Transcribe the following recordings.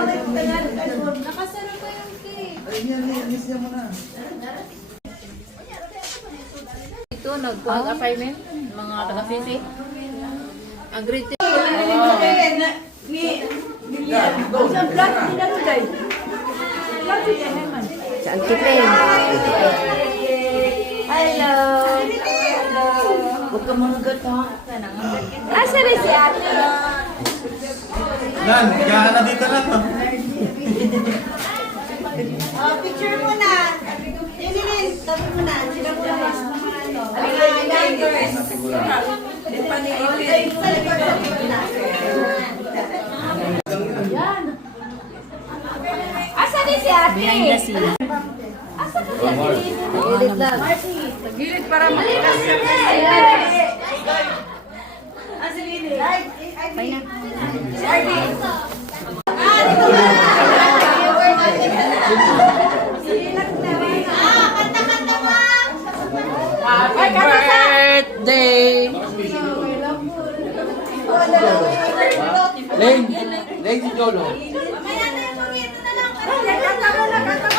Nakasara pa yung cake. Ay, yan mo na. Ito, nag-assignment, mga taga-sisi. Ang grade 10. Sa Antipin. Hello. Huwag ka mga gato. Asa rin si ate? Nan, kaya na dito na to. Picture mo na. Lilin, tabi mo na. Sila mo na. Asa rin si ate? Behind the scene. Asa rin si ate? Gilid lang. Gilid para makita. Asa Lilin? Ay, na. Si Arnie. Kanta-kanta mo! Happy birthday! Lane, Lane si Jolo. Mamaya na yung pangito na lang. Kanta mo na, kanta mo.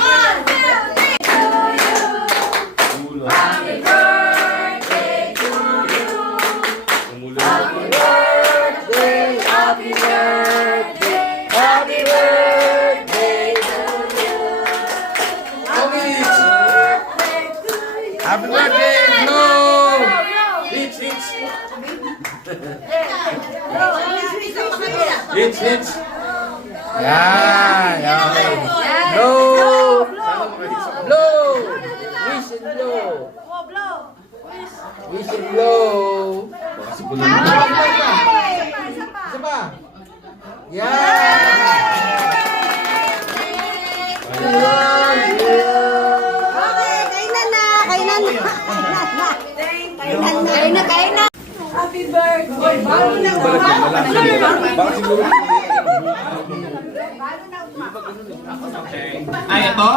Happy birthday to you. Happy birthday, happy birthday, happy birthday to you. Happy birthday, Flo! Hits. Hits. Yan. Blow. Blow. Wish and blow. Wish and blow. Isa pa. Yan. Okay, kainan na. Kainan na. Happy birthday. Bago na. Bakit siguro? Ay, ito?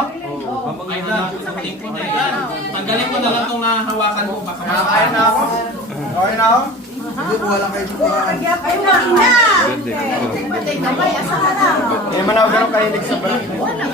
Ay, tanggalin ko na yan. Tanggalin ko na lang itong nahawakan mo. Baka Kaya na ako? Okay na ako? Hindi po walang kayo dito. Ay, na. Hindi man ako ganun kahilig sa balat. Wala.